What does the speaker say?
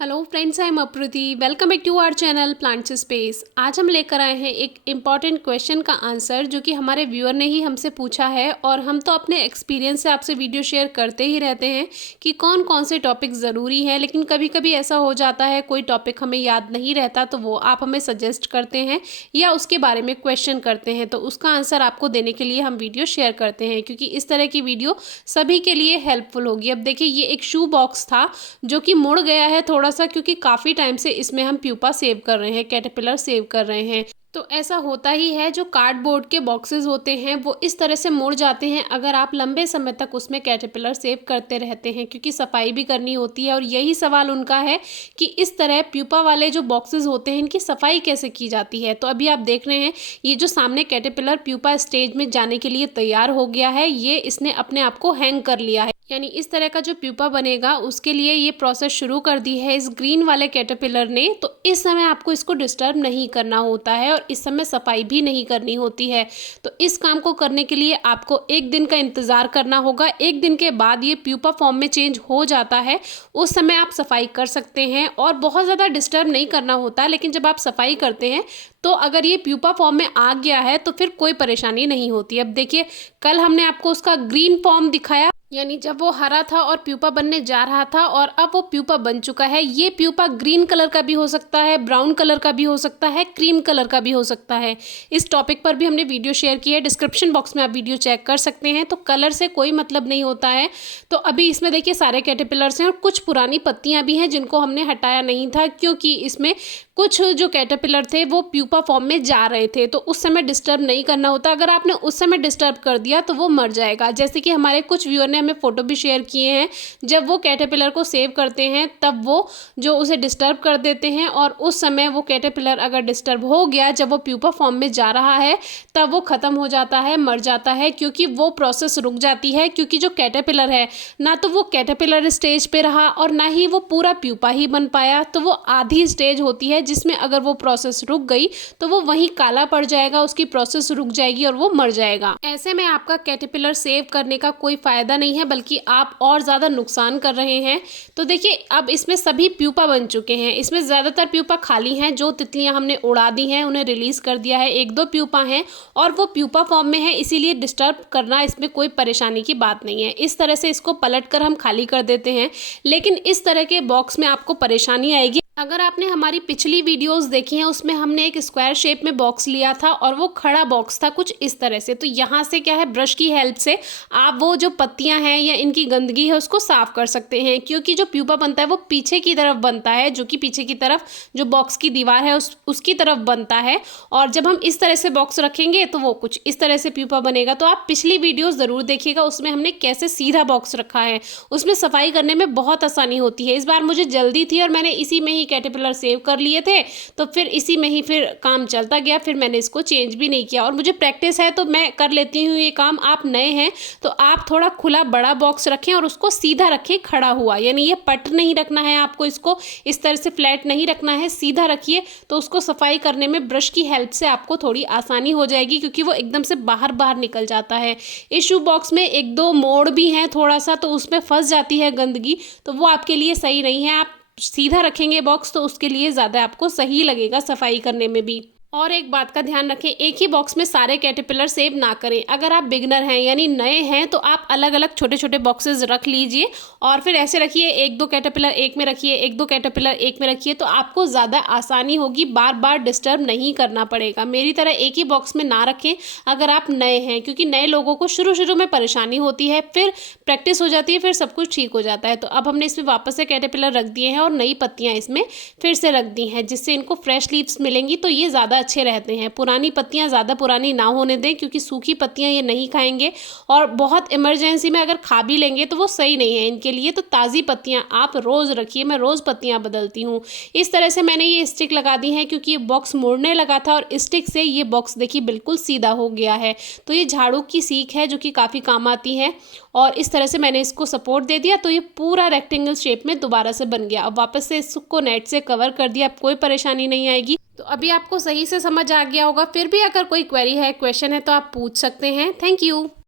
Hello friends, I am Apruti. Welcome back to our channel plants space. आज हम लेकर आए हैं एक इम्पॉर्टेंट क्वेश्चन का आंसर जो कि हमारे व्यूअर ने ही हमसे पूछा है। और हम तो अपने एक्सपीरियंस से आपसे वीडियो शेयर करते ही रहते हैं कि कौन कौन से टॉपिक ज़रूरी हैं, लेकिन कभी कभी ऐसा हो जाता है कोई टॉपिक हमें याद नहीं रहता, तो वो आप हमें सजेस्ट करते हैं या उसके बारे में क्वेश्चन करते हैं, तो उसका आंसर आपको देने के लिए हम वीडियो शेयर करते हैं, क्योंकि इस तरह की वीडियो सभी के लिए हेल्पफुल होगी। अब देखिए, ये एक शू बॉक्स था जो कि मुड़ गया है थोड़ा सा, क्योंकि काफ़ी टाइम से इसमें हम प्यूपा सेव कर रहे हैं, कैटरपिलर सेव कर रहे हैं। तो ऐसा होता ही है, जो कार्डबोर्ड के बॉक्सेस होते हैं वो इस तरह से मुड़ जाते हैं अगर आप लंबे समय तक उसमें कैटरपिलर सेव करते रहते हैं, क्योंकि सफाई भी करनी होती है। और यही सवाल उनका है कि इस तरह प्यूपा वाले जो बॉक्सेस होते हैं इनकी सफाई कैसे की जाती है। तो अभी आप देख रहे हैं, ये जो सामने कैटरपिलर प्यूपा स्टेज में जाने के लिए तैयार हो गया है, ये इसने अपने आप को हैंग कर लिया है। यानी इस तरह का जो प्यूपा बनेगा उसके लिए ये प्रोसेस शुरू कर दी है इस ग्रीन वाले कैटरपिलर ने। तो इस समय आपको इसको डिस्टर्ब नहीं करना होता है और इस समय सफाई भी नहीं करनी होती है। तो इस काम को करने के लिए आपको एक दिन का इंतज़ार करना होगा। एक दिन के बाद ये प्यूपा फॉर्म में चेंज हो जाता है, उस समय आप सफाई कर सकते हैं और बहुत ज़्यादा डिस्टर्ब नहीं करना होता। लेकिन जब आप सफाई करते हैं तो अगर ये प्यूपा फॉर्म में आ गया है तो फिर कोई परेशानी नहीं होती। अब देखिए, कल हमने आपको उसका ग्रीन फॉर्म दिखाया, यानी जब वो हरा था और प्यूपा बनने जा रहा था, और अब वो प्यूपा बन चुका है। ये प्यूपा ग्रीन कलर का भी हो सकता है, ब्राउन कलर का भी हो सकता है, क्रीम कलर का भी हो सकता है। इस टॉपिक पर भी हमने वीडियो शेयर की है, डिस्क्रिप्शन बॉक्स में आप वीडियो चेक कर सकते हैं। तो कलर से कोई मतलब नहीं होता है। तो अभी इसमें देखिए सारे कैटरपिलर्स हैं और कुछ पुरानी पत्तियां भी हैं जिनको हमने हटाया नहीं था, क्योंकि इसमें कुछ जो कैटरपिलर थे वो प्यूपा फॉर्म में जा रहे थे, तो उस समय डिस्टर्ब नहीं करना होता। अगर आपने उस समय डिस्टर्ब कर दिया तो वो मर जाएगा। जैसे कि हमारे कुछ व्यूअर ने हमें फोटो भी शेयर किए हैं, जब वो कैटरपिलर को सेव करते हैं तब वो जो उसे डिस्टर्ब कर देते हैं, और उस समय वो कैटरपिलर अगर डिस्टर्ब हो गया जब वो प्यूपा फॉर्म में जा रहा है, तब वो खत्म हो जाता है, मर जाता है, क्योंकि वो प्रोसेस रुक जाती है। क्योंकि जो कैटरपिलर है, ना तो वो कैटरपिलर स्टेज पे रहा और ना ही वो पूरा प्यूपा ही बन पाया। तो वो आधी स्टेज होती है जिसमें अगर वो प्रोसेस रुक गई तो वो वहीं काला पड़ जाएगा, उसकी प्रोसेस रुक जाएगी और वो मर जाएगा। ऐसे में आपका कैटरपिलर सेव करने का कोई फायदा नहीं है, बल्कि आप और ज्यादा नुकसान कर रहे हैं। तो देखिए, अब इसमें सभी प्यूपा बन चुके हैं। इसमें ज्यादातर प्यूपा खाली हैं, जो तितलियां हमने उड़ा दी हैं उन्हें रिलीज कर दिया है। एक दो प्यूपा हैं और वो प्यूपा फॉर्म में है, इसीलिए डिस्टर्ब करना इसमें कोई परेशानी की बात नहीं है। इस तरह से इसको पलट कर हम खाली कर देते हैं। लेकिन इस तरह के बॉक्स में आपको परेशानी आएगी। अगर आपने हमारी पिछली वीडियोस देखी हैं, उसमें हमने एक स्क्वायर शेप में बॉक्स लिया था और वो खड़ा बॉक्स था कुछ इस तरह से। तो यहाँ से क्या है, ब्रश की हेल्प से आप वो जो पत्तियां हैं या इनकी गंदगी है उसको साफ कर सकते हैं। क्योंकि जो प्यूपा बनता है वो पीछे की तरफ बनता है, जो कि पीछे की तरफ जो बॉक्स की दीवार है उसकी तरफ बनता है। और जब हम इस तरह से बॉक्स रखेंगे तो वो कुछ इस तरह से प्यूपा बनेगा। तो आप पिछली वीडियोस ज़रूर देखिएगा, उसमें हमने कैसे सीधा बॉक्स रखा है। उसमें सफाई करने में बहुत आसानी होती है। इस बार मुझे जल्दी थी और मैंने इसी में ही कैटरपिलर सेव कर लिए थे, तो फिर इसी में ही फिर काम चलता गया। फिर मैंने इसको चेंज भी नहीं किया और मुझे प्रैक्टिस है तो मैं कर लेती हूँ ये काम। आप नए हैं तो आप थोड़ा खुला बड़ा बॉक्स रखें और उसको सीधा रखें, खड़ा हुआ, यानी ये पट नहीं रखना है आपको, इसको इस तरह से फ्लैट नहीं रखना है, सीधा रखिए। तो उसको सफाई करने में ब्रश की हेल्प से आपको थोड़ी आसानी हो जाएगी, क्योंकि वो एकदम से बाहर बाहर निकल जाता है। इस शू बॉक्स में एक दो मोड़ भी हैं थोड़ा सा, तो उसमें फंस जाती है गंदगी, तो वो आपके लिए सही नहीं है। आप सीधा रखेंगे बॉक्स तो उसके लिए ज़्यादा आपको सही लगेगा सफाई करने में भी। और एक बात का ध्यान रखें, एक ही बॉक्स में सारे कैटरपिलर सेव ना करें। अगर आप बिगनर हैं यानी नए हैं तो आप अलग अलग छोटे छोटे बॉक्सेस रख लीजिए और फिर ऐसे रखिए, एक दो कैटरपिलर एक में रखिए, एक दो कैटरपिलर एक में रखिए, तो आपको ज़्यादा आसानी होगी, बार बार डिस्टर्ब नहीं करना पड़ेगा। मेरी तरह एक ही बॉक्स में ना रखें अगर आप नए हैं, क्योंकि नए लोगों को शुरू शुरू में परेशानी होती है, फिर प्रैक्टिस हो जाती है, फिर सब कुछ ठीक हो जाता है। तो अब हमने इसमें वापस से कैटरपिलर रख दिए हैं और नई पत्तियाँ इसमें फिर से रख दी हैं, जिससे इनको फ्रेश लीव्स मिलेंगी, तो ये ज़्यादा अच्छे रहते हैं। पुरानी पत्तियां ज़्यादा पुरानी ना होने दें, क्योंकि सूखी पत्तियां ये नहीं खाएंगे और बहुत इमरजेंसी में अगर खा भी लेंगे तो वो सही नहीं है इनके लिए। तो ताज़ी पत्तियां आप रोज़ रखिए, मैं रोज़ पत्तियां बदलती हूँ। इस तरह से मैंने ये स्टिक लगा दी है, क्योंकि ये बॉक्स मुड़ने लगा था और स्टिक से ये बॉक्स देखिए बिल्कुल सीधा हो गया है। तो ये झाड़ू की सीख है जो कि काफ़ी काम आती है, और इस तरह से मैंने इसको सपोर्ट दे दिया तो ये पूरा रेक्टेंगल शेप में दोबारा से बन गया। अब वापस से इसको नेट से कवर कर दिया, अब कोई परेशानी नहीं आएगी। तो अभी आपको सही से समझ आ गया होगा। फिर भी अगर कोई क्वेरी है, क्वेश्चन है, तो आप पूछ सकते हैं। Thank you.